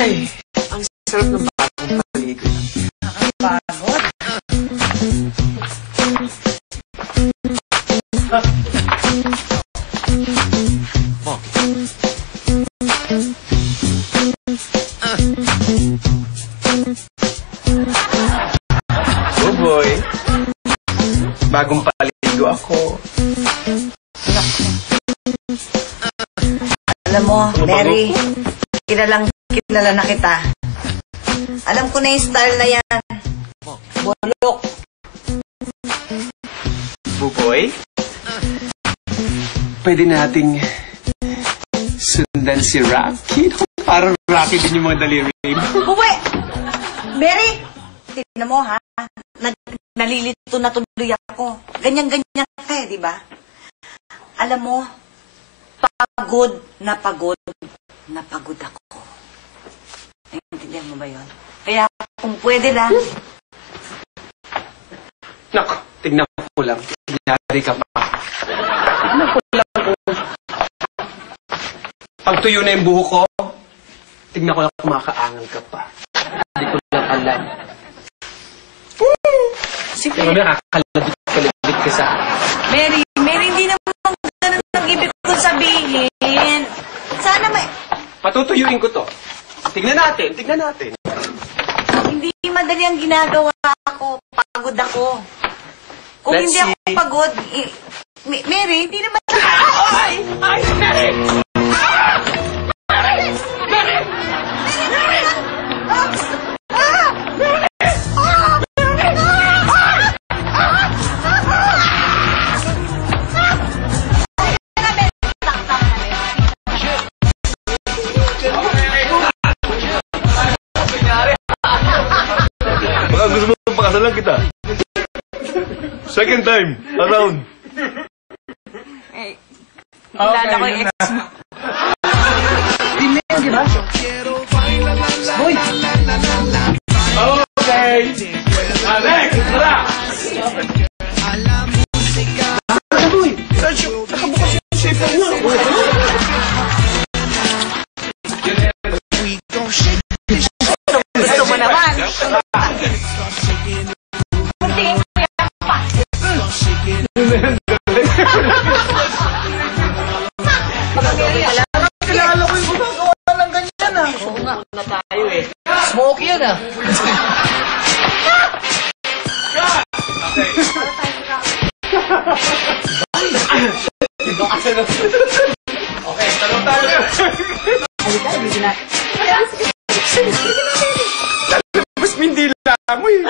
Ay, ang sarap ng bagong paligo. Nakakapagod. Oh boy, bagong paligo ako. Alam mo, Mary, kilala na kita. Alam ko na yung style na yan. Bulok. Buboy, pwede nating sundan si Rocky. Parang Rocky din yung mga daliri. Uwe! Mary! Tignan mo, ha? Nalilito na tuloy ako. Ganyan-ganyan ka eh, di ba? Alam mo, pagod ako. Naiintindihan mo ba yun? Kaya kung pwede lang. Naku, tignan ko lang. Kunyari ka pa. Tignan ko lang kung pag tuyo na yung buho ko, tignan ko lang kung makakaangal ka pa. Hindi ko lang alam. Sige. Pero nakakakalabit ka sa akin. Mary, hindi naman ganun ang ibig ko sabihin. Sana may... Patutuyuin ko to. Tignan natin. Hindi madali ang ginagawa ko. Pagod ako. Kung Let's hindi see. ako pagod, Mary, hindi naman... Ay, Mary! Baka gusto mo pakasalan kita. Second time, around. Kilala ko yung ex mo. Di ba? Boy! Okay! Next! Tara! Boy! Nakabukas yung shape mo. Gusto mo naman. Kuntingin mo yan pa. Kilala ko yung gumagawa ng ganyan ah. Oo nga, na tayo eh. Smoke yan ah. Okay, tanong tayo. Halika, hindi na. Mas mindila mo eh.